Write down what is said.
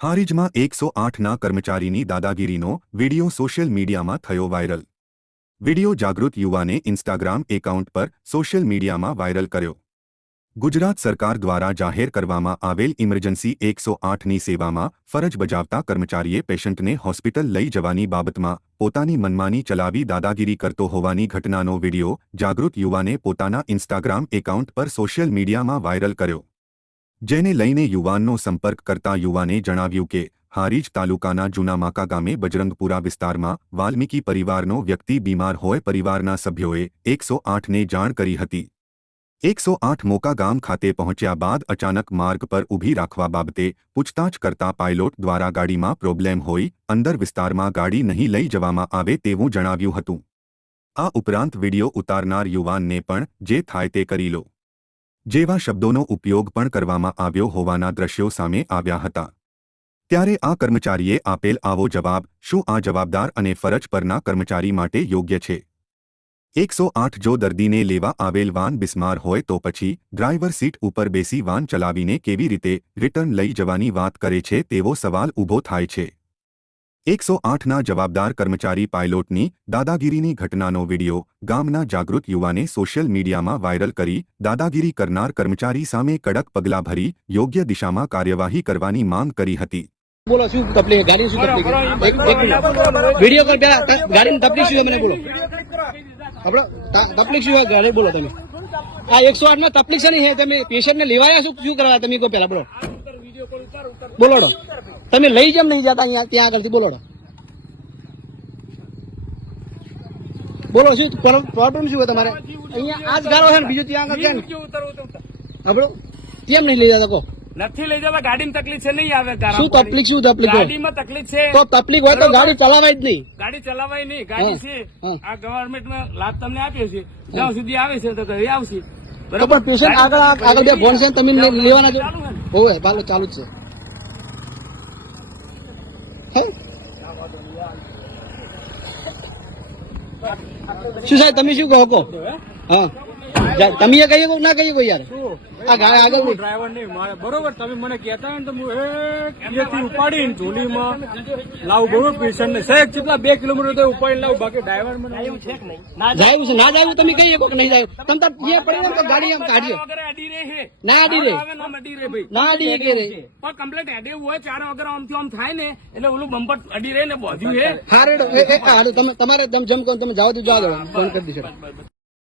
હારીજમાં એકસો આઠના કર્મચારીની દાદાગીરીનો વીડિયો સોશિયલ મીડિયામાં થયો વાયરલ. વીડિયો જાગૃત યુવાને ઇન્સ્ટાગ્રામ એકાઉન્ટ પર સોશિયલ મીડિયામાં વાયરલ કર્યો. ગુજરાત સરકાર દ્વારા જાહેર કરવામાં આવેલ ઇમરજન્સી એકસો આઠની સેવામાં ફરજ બજાવતા કર્મચારીએ પેશન્ટને હોસ્પિટલ લઈ જવાની બાબતમાં પોતાની મનમાની ચલાવી દાદાગીરી કરતો હોવાની ઘટનાનો વીડિયો જાગૃત યુવાને પોતાના ઇન્સ્ટાગ્રામ એકાઉન્ટ પર સોશિયલ મીડિયામાં વાયરલ કર્યો. જેને લઈને યુવાનનો સંપર્ક કરતા યુવાને જણાવ્યું કે, હારીજ તાલુકાના જૂનામાકા ગામે બજરંગપુરા વિસ્તારમાં વાલ્મીકી પરિવારનો વ્યક્તિ બીમાર હોય પરિવારના સભ્યોએ એકસો આઠને જાણ કરી હતી. એકસો આઠ મોકા ગામ ખાતે પહોંચ્યા બાદ અચાનક માર્ગ પર ઊભી રાખવા બાબતે પૂછતાછ કરતા પાયલોટ દ્વારા ગાડીમાં પ્રોબ્લેમ હોય, અંદર વિસ્તારમાં ગાડી નહીં લઈ જવામાં આવે તેવું જણાવ્યું હતું. આ ઉપરાંત વિડિયો ઉતારનાર યુવાનને પણ જે થાય તે કરી લો. જેવા શબ્દોનો ઉપયોગ પણ કરવામાં આવ્યો હોવાના દ્રશ્યો સામે આવ્યા હતા. ત્યારે આ કર્મચારીએ આપેલ આવો જવાબ, શું આ જવાબદાર અને ફરજ પરના કર્મચારી માટે યોગ્ય છે? એકસો આઠ જો દર્દીને લેવા આવેલ વાન બિસ્માર હોય તો પછી ડ્રાઈવર સીટ ઉપર બેસી વાન ચલાવીને કેવી રીતે રિટર્ન લઈ જવાની વાત કરે છે તેવો સવાલ ઊભો થાય છે. એકસો આઠના જવાબદાર કર્મચારી પાયલોટની દાદાગીરીની ઘટનાનો વિડિયો ગામના જાગૃત યુવાને સોશિયલ મીડિયામાં વાયરલ કરી દાદાગીરી કરનાર કર્મચારી સામે કડક પગલાં ભરી યોગ્ય દિશામાં કાર્યવાહી કરવાની માંગ કરી હતી. બોલો શું તકલીફ? ગાડી શું તકલીફ? છે? એક- એક મિનિટ. વીડિયો પેલા ત- ગાડીની તકલીફ શું મને બોલો. આપણે તકલીફ શું ગાડી બોલો તમે. આ એકસો આઠમાં તકલીફ છે? નહીં તમે પેશન્ટ ને લેવાયા શું શું કરવા તમે કહો પેલા બોલો. બોલોડો. તમે લઈ જેમ નહીં જતા અહીંયા ત્યાં આગળથી બોલોડો. બોલો શું પ્રોબ્લેમ શું હોય તમારે? અહીંયા આ જ ગાળો છે ને બીજું ત્યાં આગળ છે ને? આપણો? કેમ નહીં લઈ જતા કહો? નથી લઈ જવા ગાડીમાં તકલીફ છે નહીં આવે શું તકલીફ શું તકલીફ? ગાડીમાં તકલીફ છે. તો તકલીફ હોય તો ગાડી ચલાવાય જ નહીં. ગાડી ચલાવાય નહીં ગાડી છે. આ ગવર્મેન્ટ લાભ તમને આપ્યો છે જ્યાં સુધી આવે છે તો ઘરે આવશે. પણ પેશન્ટ આગળ આગળ બે ફોન છે તમે લેવાના છો? હોવે ચાલુ ચાલુ જ છે? શું સાહેબ તમે શું કહો કહો? હા. તમે કહીએ કહો ના કહીએ કોઈ યાર? આ ગાડી આગળ ડ્રાઈવર નહીં મારે બરોબર તમે મને કહેતા ને તો હું અહીંયાથી ઉપાડીને ઝોલીમાં લાવું બરોબર? પેશન્ટ ને સાહેબ કેટલા બે કિલોમીટર તો ઉપાડીને લાવું બાકી ડ્રાઈવર મને જાયું છે ના જાયું તમે કહીએ કહો નહીં જાયું. તમે તાર જે પડી તો ગાડી આમ કાઢીએ વગર અડી રહે છે. ના અડી રે આવે નામ અડી રહે ભાઈ. ના અડી કે રે પણ કમ્પ્લેટ અડે હોય ચાર વગર આમથી આમ થાય ને એટલે ઓલું બમ્પર અડી રહે ને બોધ્યું હે હારે તમે તમારે તમે જમ કોણ તમે જાઓ તો જવા દો ફોન કરી દીધો.